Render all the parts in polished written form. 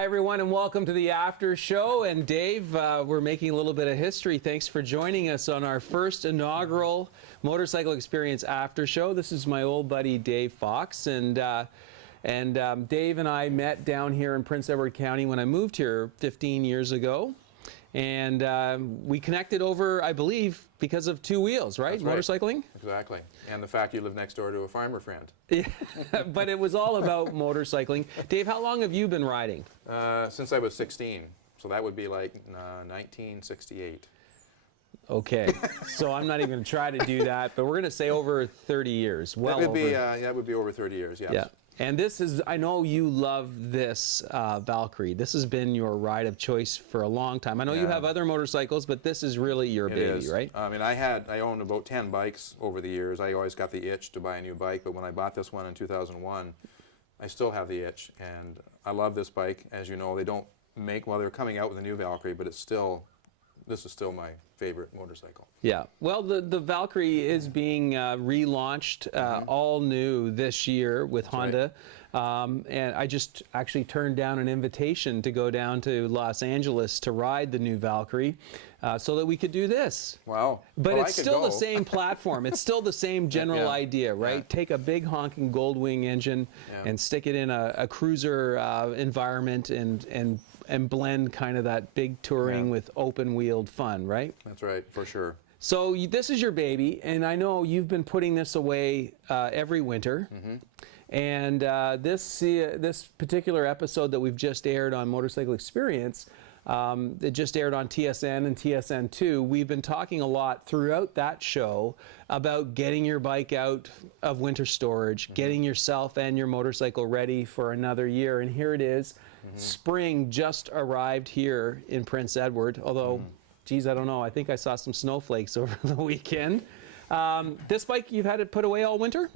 Hi, everyone, and welcome to the After Show. And Dave, we're making a little bit of history. Thanks for joining us on our first inaugural Motorcycle Experience After Show. This is my old buddy, Dave Fox. And Dave and I met down here in Prince Edward County when I moved here 15 years ago. And we connected over, I believe, because of two wheels, right? That's right. Motorcycling? Exactly. And the fact you live next door to a farmer friend. Yeah, but it was all about motorcycling. Dave, how long have you been riding? Since I was 16. So that would be like 1968. Okay, so I'm not even going to try to do that, but we're going to say over 30 years. Well, that would be over 30 years, yes. Yeah. And this is, I know you love this Valkyrie. This has been your ride of choice for a long time. I know you have other motorcycles, but this is really your baby, right? I mean, I owned about 10 bikes over the years. I always got the itch to buy a new bike, but when I bought this one in 2001, I still have the itch. And I love this bike. As you know, they don't make, well, they're coming out with a new Valkyrie, but it's still, this is still my favorite motorcycle. Yeah, well, the Valkyrie is being relaunched all new this year with Honda. Right. And I just actually turned down an invitation to go down to Los Angeles to ride the new Valkyrie so that we could do this. Wow. But well, it's still the same platform. It's still the same general idea, right? Yeah. Take a big honking Goldwing engine and stick it in a cruiser environment and blend kind of that big touring with open-wheeled fun, right? That's right, for sure. So this is your baby, and I know you've been putting this away every winter. And this particular episode that we've just aired on Motorcycle Experience, it just aired on TSN and TSN2. We've been talking a lot throughout that show about getting your bike out of winter storage, getting yourself and your motorcycle ready for another year. And here it is. Spring just arrived here in Prince Edward, although, geez, I don't know. I think I saw some snowflakes over the weekend. This bike, you've had it put away all winter?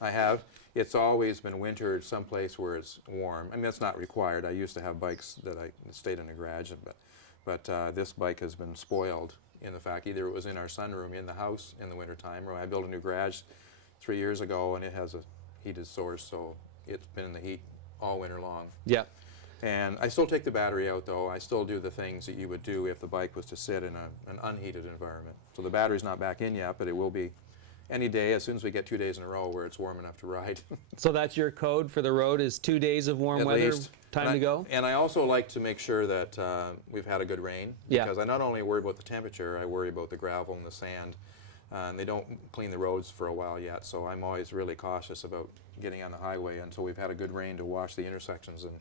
I have. It's always been wintered someplace where it's warm. I mean, that's not required. I used to have bikes that I stayed in a garage, but this bike has been spoiled in the fact either it was in our sunroom in the house in the wintertime, or I built a new garage 3 years ago, and it has a heated source, so it's been in the heat all winter long. Yeah. And I still take the battery out, though. I still do the things that you would do if the bike was to sit in an unheated environment. So the battery's not back in yet, but it will be any day as soon as we get 2 days in a row where it's warm enough to ride. So that's your code for the road is 2 days of warm weather, time to go? And I also like to make sure that we've had a good rain. Because I not only worry about the temperature, I worry about the gravel and the sand. And they don't clean the roads for a while yet, so I'm always really cautious about getting on the highway until we've had a good rain to wash the intersections and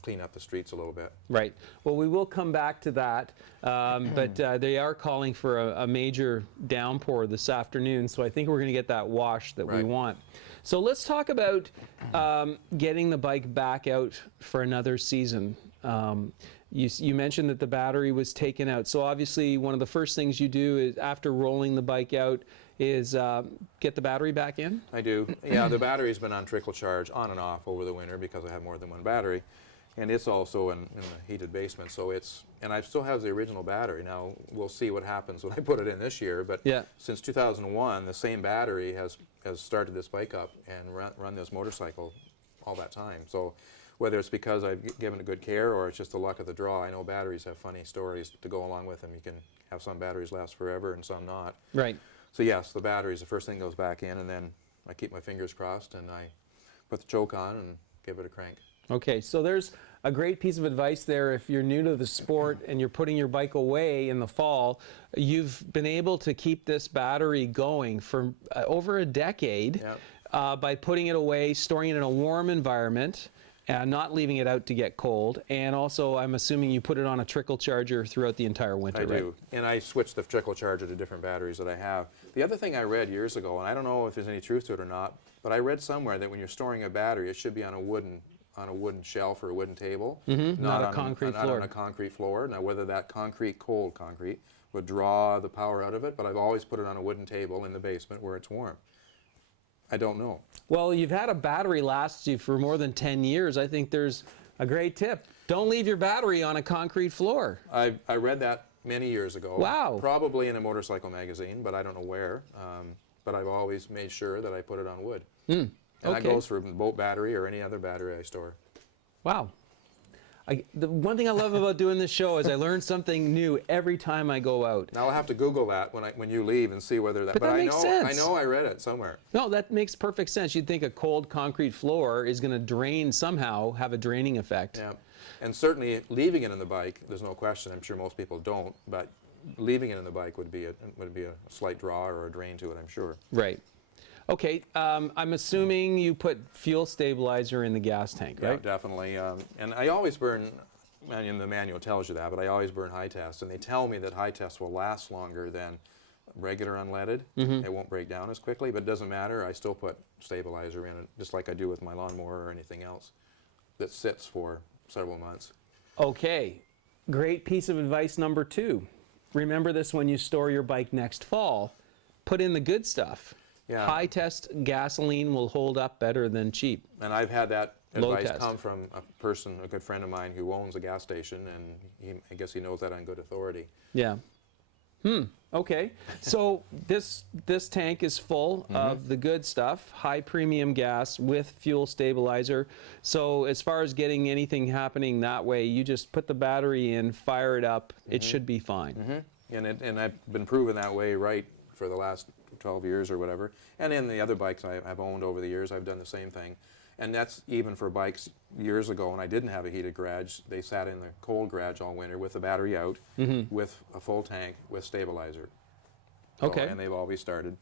clean up the streets a little bit. Right. Well, we will come back to that, but they are calling for a major downpour this afternoon, so I think we're going to get that wash that we want. So let's talk about getting the bike back out for another season. You mentioned that the battery was taken out, so obviously one of the first things you do is after rolling the bike out is get the battery back in? I do. Yeah, the battery's been on trickle charge on and off over the winter because I have more than one battery. And it's also in a heated basement, so and I still have the original battery. Now, we'll see what happens when I put it in this year, but since 2001, the same battery has started this bike up and run this motorcycle all that time. So whether it's because I've given it good care or it's just the luck of the draw, I know batteries have funny stories to go along with them. You can have some batteries last forever and some not. Right. So yes, the battery is the first thing that goes back in, and then I keep my fingers crossed and I put the choke on and give it a crank. Okay, so there's a great piece of advice there. If you're new to the sport and you're putting your bike away in the fall, you've been able to keep this battery going for over a decade by putting it away, storing it in a warm environment, and not leaving it out to get cold. And also, I'm assuming you put it on a trickle charger throughout the entire winter, right? I do, and I switched the trickle charger to different batteries that I have. The other thing I read years ago, and I don't know if there's any truth to it or not, but I read somewhere that when you're storing a battery, it should be on a wooden shelf or a wooden table, not a concrete floor. Not on a concrete floor. Now, whether that cold concrete, would draw the power out of it, but I've always put it on a wooden table in the basement where it's warm. I don't know. Well, you've had a battery last you for more than 10 years. I think there's a great tip. Don't leave your battery on a concrete floor. I read that many years ago. Wow. Probably in a motorcycle magazine, but I don't know where. But I've always made sure that I put it on wood. And that goes for boat battery or any other battery I store. Wow. The one thing I love about doing this show is I learn something new every time I go out. Now I'll have to Google that when you leave and see whether that. But that makes sense. I know I read it somewhere. No, that makes perfect sense. You'd think a cold concrete floor is going to drain somehow, have a draining effect. Yeah, and certainly leaving it in the bike, there's no question. I'm sure most people don't, but leaving it in the bike would be a slight draw or a drain to it, I'm sure. Right. Okay, I'm assuming you put fuel stabilizer in the gas tank, right? Yeah, definitely. And I always burn, and the manual tells you that, but I always burn high test. And they tell me that high test will last longer than regular unleaded. It won't break down as quickly, but it doesn't matter. I still put stabilizer in it, just like I do with my lawnmower or anything else that sits for several months. Okay, great piece of advice number 2. Remember this when you store your bike next fall. Put in the good stuff. Yeah. High test gasoline will hold up better than cheap. And I've had that Low advice test. come from a good friend of mine who owns a gas station, and I guess he knows that on good authority. Yeah. Okay. So this tank is full of the good stuff, high premium gas with fuel stabilizer. So as far as getting anything happening that way, you just put the battery in, fire it up. It should be fine. And I've been proven that way right for the last 12 years or whatever. And in the other bikes I've owned over the years, I've done the same thing. And that's even for bikes years ago when I didn't have a heated garage. They sat in the cold garage all winter with the battery out, with a full tank, with stabilizer. So, Okay. and they've always started.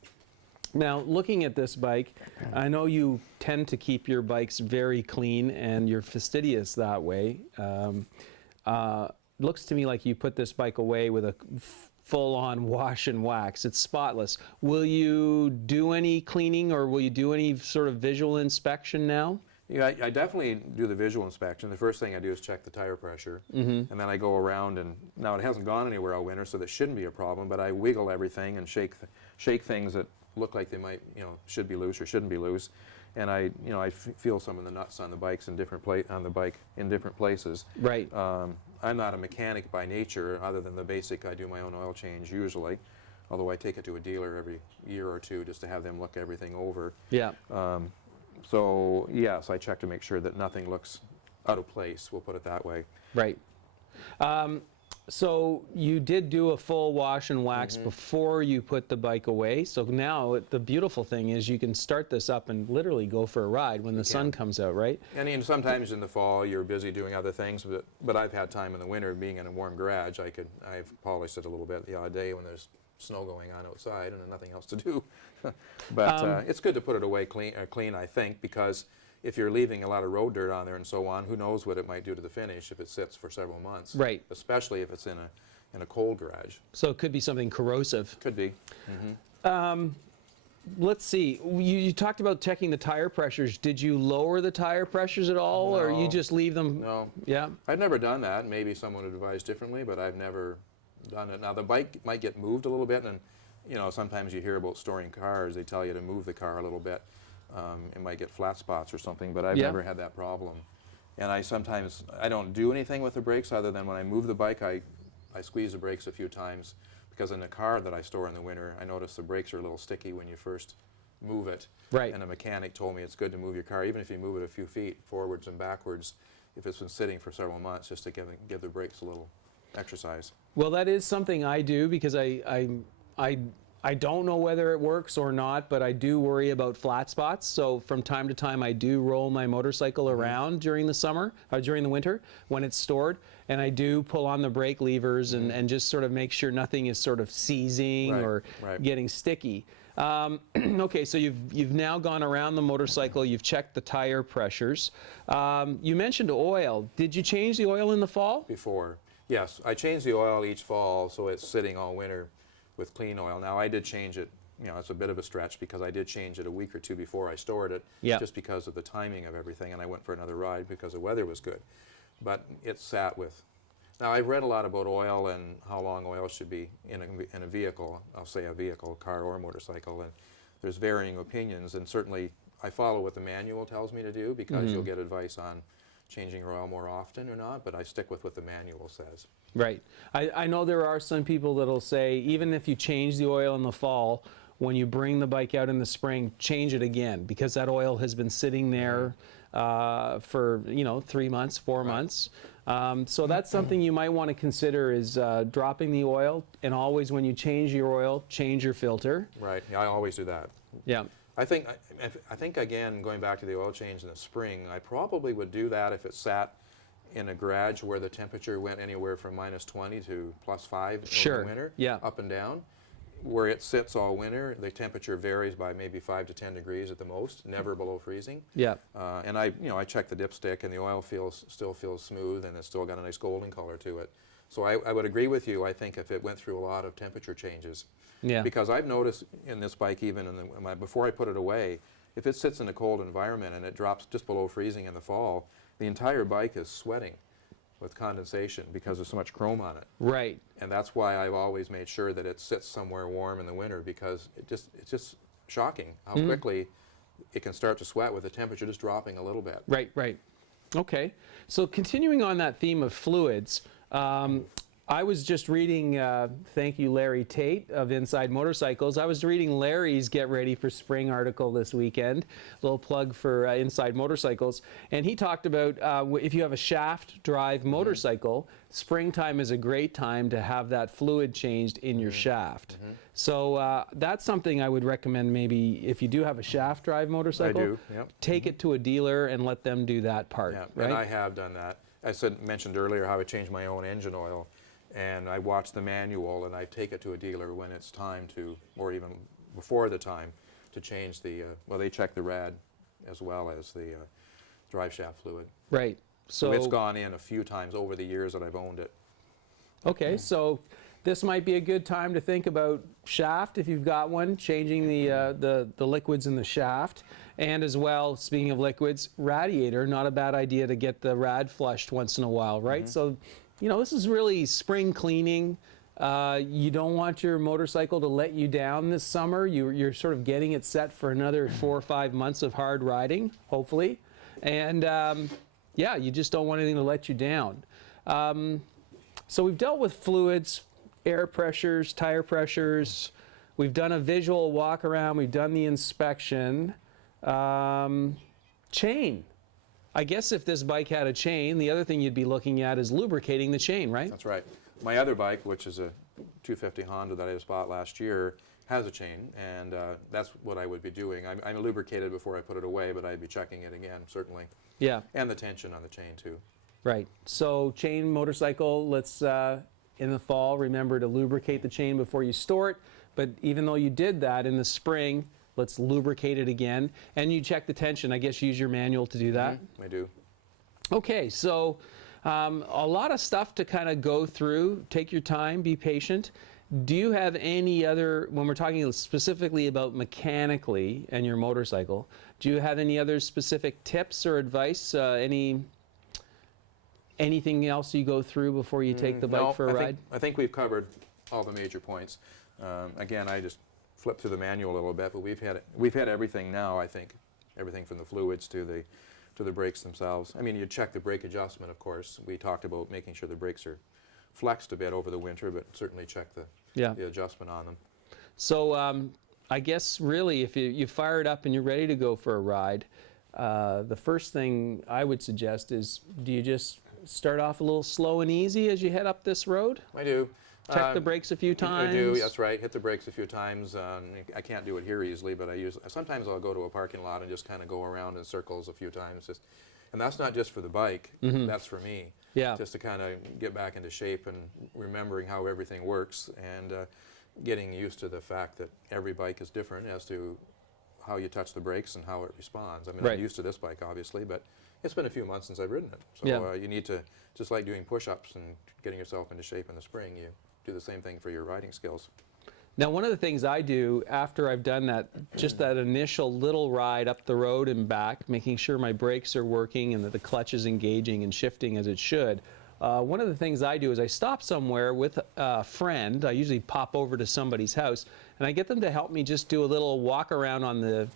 Now, looking at this bike, I know you tend to keep your bikes very clean and you're fastidious that way. Looks to me like you put this bike away with a full-on wash and wax. It's spotless. Will you do any cleaning or will you do any sort of visual inspection now? Yeah, I definitely do the visual inspection. The first thing I do is check the tire pressure, and then I go around, and now it hasn't gone anywhere all winter, so that shouldn't be a problem, but I wiggle everything and shake things that look like they might, should be loose or shouldn't be loose. And I feel some of the nuts on the bikes in different places. Right. I'm not a mechanic by nature, other than the basic. I do my own oil change usually, although I take it to a dealer every year or two just to have them look everything over. Yeah. So yes, I check to make sure that nothing looks out of place. We'll put it that way. Right. So you did do a full wash and wax before you put the bike away. So now the beautiful thing is you can start this up and literally go for a ride when the sun comes out, right? And sometimes in the fall you're busy doing other things, but I've had time in the winter being in a warm garage. I've polished it a little bit the odd day when there's snow going on outside and nothing else to do. But it's good to put it away clean, I think, because if you're leaving a lot of road dirt on there and so on, who knows what it might do to the finish if it sits for several months. Right. Especially if it's in a cold garage. So it could be something corrosive. Could be. Let's see. You talked about checking the tire pressures. Did you lower the tire pressures at all, or you No. just leave them? No. Yeah. I've never done that. Maybe someone would advise differently, but I've never done it. Now the bike might get moved a little bit, and sometimes you hear about storing cars. They tell you to move the car a little bit. It might get flat spots or something, but I've Yeah. never had that problem. And I don't do anything with the brakes other than when I move the bike, I squeeze the brakes a few times, because in the car that I store in the winter, I notice the brakes are a little sticky when you first move it. Right. And a mechanic told me it's good to move your car, even if you move it a few feet forwards and backwards, if it's been sitting for several months, just to give the brakes a little exercise. Well, that is something I do because I don't know whether it works or not, but I do worry about flat spots. So from time to time, I do roll my motorcycle around during the summer, or during the winter when it's stored, and I do pull on the brake levers and just sort of make sure nothing is sort of seizing Right, or right. getting sticky. Okay, so you've now gone around the motorcycle, you've checked the tire pressures. You mentioned oil. Did you change the oil in the fall? Before, yes, I change the oil each fall, so it's sitting all winter with clean oil. Now I did change it, it's a bit of a stretch because I did change it a week or two before I stored it, Yeah. just because of the timing of everything, and I went for another ride because the weather was good. But it sat with. Now I've read a lot about oil and how long oil should be in a vehicle, I'll say a vehicle, car or motorcycle, and there's varying opinions, and certainly I follow what the manual tells me to do because you'll get advice on changing your oil more often or not, but I stick with what the manual says. Right. I know there are some people that'll say even if you change the oil in the fall, when you bring the bike out in the spring, change it again because that oil has been sitting there for 3 months, 4 months. So that's something you might want to consider is dropping the oil, and always when you change your oil, change your filter. Right. Yeah, I always do that. Yeah. I think again, going back to the oil change in the spring, I probably would do that if it sat in a garage where the temperature went anywhere from -20 to +5 Sure. over the winter, Yeah. up and down. Where it sits all winter, the temperature varies by maybe 5 to 10 degrees at the most, never below freezing. Yeah. And I check the dipstick, and the oil still feels smooth, and it's still got a nice golden color to it. So I would agree with you. I think if it went through a lot of temperature changes, Yeah. because I've noticed in this bike, even before I put it away, if it sits in a cold environment and it drops just below freezing in the fall, the entire bike is sweating with condensation because there's so much chrome on it. Right. And that's why I've always made sure that it sits somewhere warm in the winter, because it's just shocking how quickly it can start to sweat with the temperature just dropping a little bit. Right, right. Okay. So continuing on that theme of fluids, I was just reading, thank you Larry Tate of Inside Motorcycles, I was reading Larry's Get Ready for Spring article this weekend, little plug for Inside Motorcycles, and he talked about if you have a shaft drive motorcycle, springtime is a great time to have that fluid changed in your shaft. So that's something I would recommend, maybe if you do have a shaft drive motorcycle, I do, yep. take it to a dealer and let them do that part, Yeah, right? and I have done that. I mentioned earlier how I changed my own engine oil, and I watch the manual, and I take it to a dealer when it's time to, or even before the time, to change the, well, they check the rad as well as the drive shaft fluid. Right. So it's gone in a few times over the years that I've owned it. Okay, so this might be a good time to think about shaft, if you've got one, changing the liquids in the shaft. And as well, speaking of liquids, radiator, not a bad idea to get the rad flushed once in a while, right? So, this is really spring cleaning. You don't want your motorcycle to let you down this summer. You're sort of getting it set for another 4 or 5 months of hard riding, hopefully. And yeah, you just don't want anything to let you down. So we've dealt with fluids, air pressures, tire pressures. We've done a visual walk around. We've done the inspection. Chain. I guess if this bike had a chain, the other thing you'd be looking at is lubricating the chain, right? That's right. My other bike, which is a 250 Honda that I just bought last year, has a chain, and that's what I would be doing. I'm lubricated before I put it away, but I'd be checking it again, certainly. Yeah. And the tension on the chain, too. Right. So chain motorcycle, let's, in the fall, remember to lubricate the chain before you store it. But even though you did that in the spring, let's lubricate it again. And you check the tension. I guess use your manual to do that. I do. Okay, so a lot of stuff to kind of go through. Take your time, be patient. Do you have any other, when we're talking specifically about mechanically and your motorcycle, do you have any other specific tips or advice? Anything else you go through before you take the bike for a ride? I think we've covered all the major points. Again, I just flipped through the manual a little bit, but we've had everything now. I think everything from the fluids to the brakes themselves. I mean, you check the brake adjustment, of course. We talked about making sure the brakes are flexed a bit over the winter, but certainly check the adjustment on them. So I guess really, if you fire it up and you're ready to go for a ride, the first thing I would suggest is, do you just start off a little slow and easy as you head up this road? I do. Check the brakes a few times? I do, that's right. Hit the brakes a few times. I can't do it here easily, but sometimes I'll go to a parking lot and just kind of go around in circles a few times. And that's not just for the bike, that's for me. Yeah. Just to kind of get back into shape and remembering how everything works, and getting used to the fact that every bike is different as to how you touch the brakes and how it responds. I mean, Right. I'm used to this bike, obviously, but it's been a few months since I've ridden it. So Yeah. you need to, just like doing push-ups and getting yourself into shape in the spring, you do the same thing for your riding skills. Now, one of the things I do after I've done that, just that initial little ride up the road and back, making sure my brakes are working and that the clutch is engaging and shifting as it should, one of the things I do is I stop somewhere with a friend. I usually pop over to somebody's house, and I get them to help me just do a little walk around on the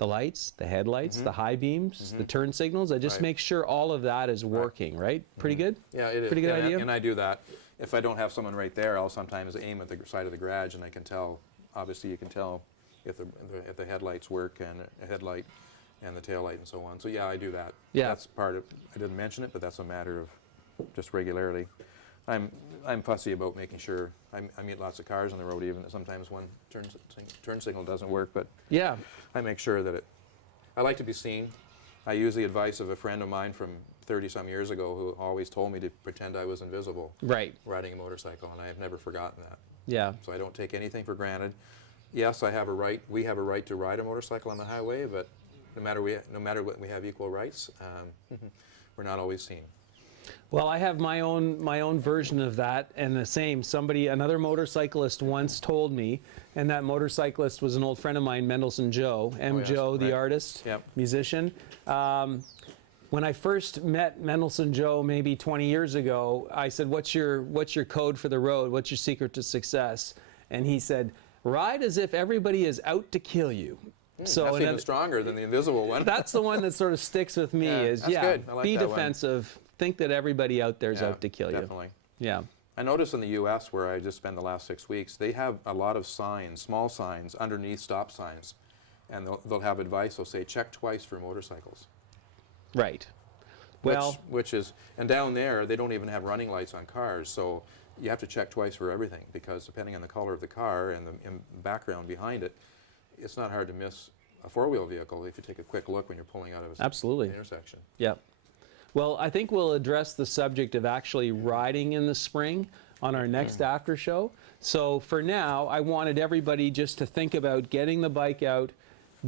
lights, the headlights, the high beams, the turn signals. I just Right. make sure all of that is working, right? Pretty good? Yeah, it is. Pretty good idea? And I do that. If I don't have someone right there, I'll sometimes aim at the side of the garage, and I can tell, obviously you can tell if the headlights work, and a headlight and the taillight and so on. So yeah, I do that. Yeah. That's part of, I didn't mention it, but that's a matter of just regularity. I'm fussy about making sure, I meet lots of cars on the road, even sometimes one turn signal doesn't work, but Yeah. I make sure that I like to be seen. I use the advice of a friend of mine from 30-some years ago who always told me to pretend I was invisible Right. riding a motorcycle, and I have never forgotten that. Yeah. So I don't take anything for granted. Yes, I have a right, we have a right to ride a motorcycle on the highway, but no matter what, we have equal rights. We're not always seen. Well, I have my own version of that, and the same. Another motorcyclist once told me, and that motorcyclist was an old friend of mine, Mendelson Joe, yes, Joe, the right. artist, Yep. musician. When I first met Mendelson Joe maybe 20 years ago, I said, what's your code for the road? What's your secret to success? And he said, ride as if everybody is out to kill you. So That's even stronger than the invisible one. that's the one that sort of sticks with me. Yeah, that's good. I like be that one. defensive. Think that everybody out there is Yeah, out to kill you. definitely. Yeah. I noticed in the U.S., where I just spent the last 6 weeks, they have a lot of signs, small signs, underneath stop signs. And they'll have advice. They'll say, check twice for motorcycles. Right. Well, Which is, and down there, they don't even have running lights on cars, so you have to check twice for everything, because depending on the color of the car and the background behind it, it's not hard to miss a four-wheel vehicle if you take a quick look when you're pulling out of absolutely. an intersection. Yeah. Well, I think we'll address the subject of actually riding in the spring on our next after show. So for now, I wanted everybody just to think about getting the bike out,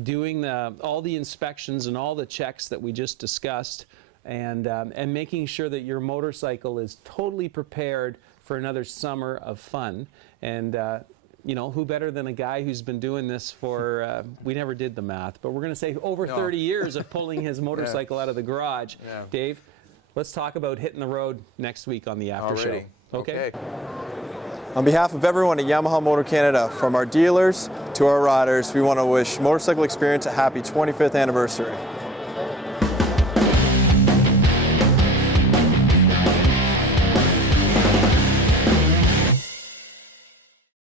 doing all the inspections and all the checks that we just discussed, and making sure that your motorcycle is totally prepared for another summer of fun. And you know, who better than a guy who's been doing this for, we never did the math, but we're going to say over 30 years of pulling his motorcycle out of the garage. Yeah. Dave, let's talk about hitting the road next week on the after show. Already. Okay? On behalf of everyone at Yamaha Motor Canada, from our dealers to our riders, we want to wish Motorcycle Experience a happy 25th anniversary.